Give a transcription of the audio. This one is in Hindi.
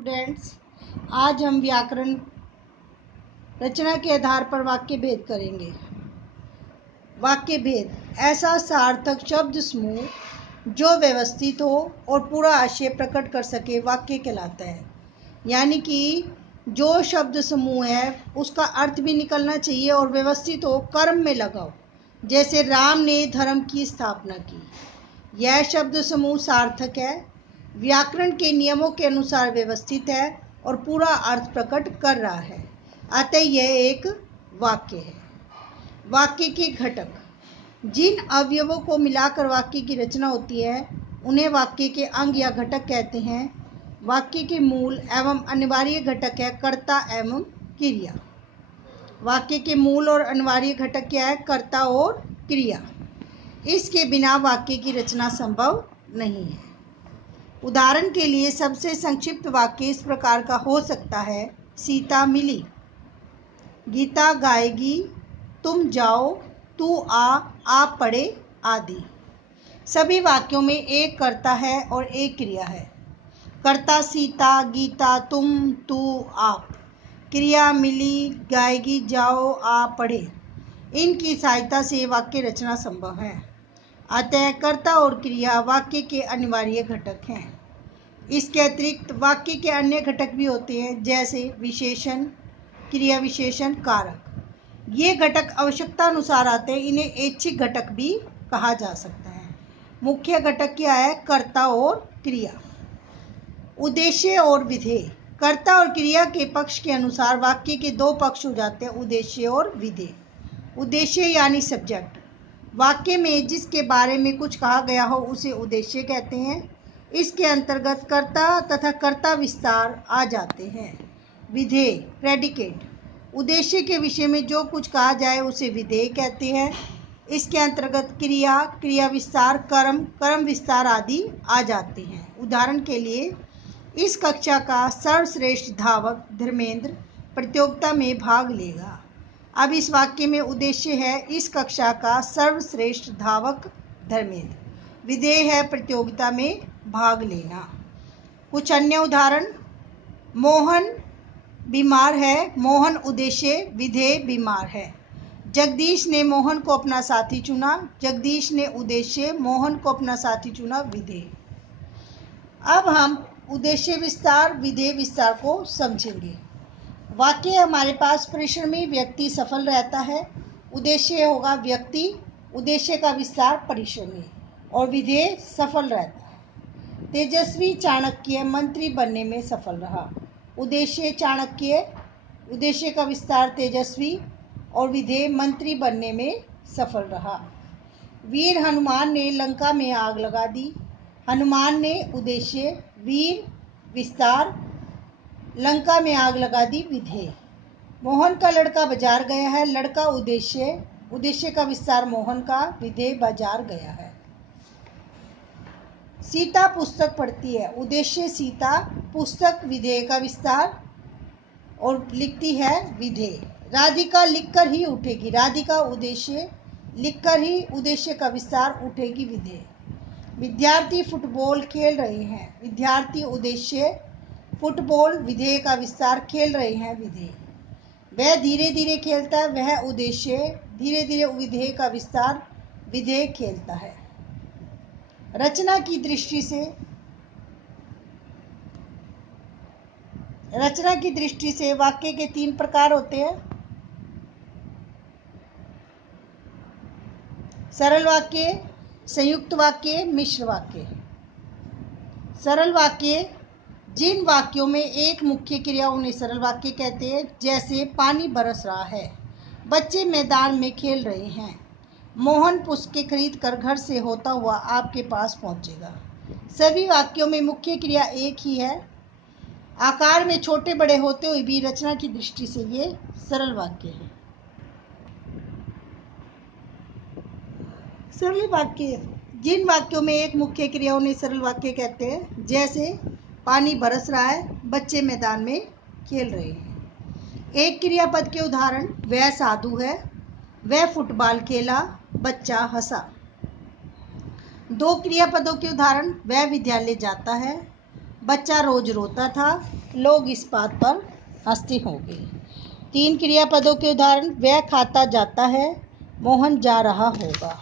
स्टूडेंट्स, आज हम व्याकरण रचना के आधार पर वाक्य भेद करेंगे। वाक्य भेद ऐसा सार्थक शब्द समूह जो व्यवस्थित हो और पूरा आशय प्रकट कर सके वाक्य कहलाता है। यानी कि जो शब्द समूह है उसका अर्थ भी निकलना चाहिए और व्यवस्थित हो, कर्म में लगा हो। जैसे राम ने धर्म की स्थापना की, यह शब्द समूह सार्थक है, व्याकरण के नियमों के अनुसार व्यवस्थित है और पूरा अर्थ प्रकट कर रहा है, अतः यह एक वाक्य है। वाक्य के घटक जिन अवयवों को मिलाकर वाक्य की रचना होती है उन्हें वाक्य के अंग या घटक कहते हैं। वाक्य के मूल एवं अनिवार्य घटक है कर्ता एवं क्रिया। वाक्य के मूल और अनिवार्य घटक क्या है? कर्ता और क्रिया। इसके बिना वाक्य की रचना संभव नहीं है। उदाहरण के लिए सबसे संक्षिप्त वाक्य इस प्रकार का हो सकता है: सीता मिली, गीता गाएगी, तुम जाओ, तू आप पढ़े आदि। सभी वाक्यों में एक कर्ता है और एक क्रिया है। कर्ता सीता, गीता, तुम, तू, आप। क्रिया मिली, गाएगी, जाओ, आप पढ़े। इनकी सहायता से वाक्य रचना संभव है। अतः कर्ता और क्रिया वाक्य के अनिवार्य घटक हैं। इसके अतिरिक्त वाक्य के अन्य घटक भी होते हैं, जैसे विशेषण, क्रिया विशेषण, कारक। ये घटक आवश्यकता अनुसार आते हैं। इन्हें ऐच्छिक घटक भी कहा जा सकता है। मुख्य घटक क्या है? कर्ता और क्रिया। उद्देश्य और विधेय। कर्ता और क्रिया के पक्ष के अनुसार वाक्य के दो पक्ष हो जाते हैं, उद्देश्य और विधेय। उद्देश्य यानी सब्जेक्ट, वाक्य में जिसके बारे में कुछ कहा गया हो उसे उद्देश्य कहते हैं। इसके अंतर्गत कर्ता तथा कर्ता विस्तार आ जाते हैं। विधेय प्रेडिकेट, उद्देश्य के विषय में जो कुछ कहा जाए उसे विधेय कहते हैं। इसके अंतर्गत क्रिया, क्रिया विस्तार, कर्म, कर्म विस्तार आदि आ जाते हैं। उदाहरण के लिए, इस कक्षा का सर्वश्रेष्ठ धावक धर्मेंद्र प्रतियोगिता में भाग लेगा। अब इस वाक्य में उद्देश्य है इस कक्षा का सर्वश्रेष्ठ धावक धर्मेंद्र, विधेय है प्रतियोगिता में भाग लेना। कुछ अन्य उदाहरण: मोहन बीमार है, मोहन उद्देश्य, विधेय बीमार है। जगदीश ने मोहन को अपना साथी चुना, जगदीश ने उद्देश्य, मोहन को अपना साथी चुना, विधेय। अब हम उद्देश्य विस्तार, विधेय विस्तार को समझेंगे। वाक्य हमारे पास प्रश्न में व्यक्ति सफल रहता है, उद्देश्य होगा व्यक्ति, उद्देश्य का विस्तार परिश्रम में, और विधेय सफल रहता है। तेजस्वी चाणक्य मंत्री बनने में सफल रहा। उद्देश्य चाणक्य, उद्देश्य का विस्तार तेजस्वी, और विधेय मंत्री बनने में सफल रहा। वीर हनुमान ने लंका में आग लगा दी। हनुमान ने उद्देश्य, वीर विस्तार, लंका में आग लगा दी, विधेय। मोहन का लड़का बाजार गया है, लड़का उद्देश्य, उद्देश्य का विस्तार मोहन का, विधेय बाजार गया है। सीता पुस्तक पढ़ती है, उद्देश्य सीता, पुस्तक, विधेय का विस्तार, और लिखती है, विधेय। राधिका लिखकर ही उठेगी, राधिका उद्देश्य, लिखकर ही, उद्देश्य का विस्तार, उठेगी, विधेय। विद्यार्थी फुटबॉल खेल रहे हैं, विद्यार्थी उद्देश्य, फुटबॉल, विधेय का विस्तार, खेल रहे हैं, विधेय। वह धीरे धीरे खेलता है, वह उद्देश्य, धीरे धीरे, विधेय का विस्तार, विधेय खेलता है। रचना की दृष्टि से वाक्य के तीन प्रकार होते हैं: सरल वाक्य, संयुक्त वाक्य, मिश्र वाक्य। सरल वाक्य जिन वाक्यों में एक मुख्य क्रिया उन्हें सरल वाक्य कहते हैं। जैसे पानी बरस रहा है, बच्चे मैदान में खेल रहे हैं, मोहन पुस्तकें खरीद कर घर से होता हुआ आपके पास पहुंचेगा। सभी वाक्यों में मुख्य क्रिया एक ही है। आकार में छोटे बड़े होते हुए भी रचना की दृष्टि से ये सरल वाक्य है। सरल वाक्य जिन वाक्यों में एक मुख्य क्रिया उन्हें सरल वाक्य कहते हैं। जैसे पानी बरस रहा है, बच्चे मैदान में खेल रहे हैं। एक क्रियापद के उदाहरण: वह साधु है, वह फुटबॉल खेला, बच्चा हंसा। दो क्रियापदों के उदाहरण: वह विद्यालय जाता है, बच्चा रोज रोता था। लोग इस बात पर हंसते होंगे। 3 क्रियापदों के उदाहरण, वह खाता जाता है, मोहन जा रहा होगा।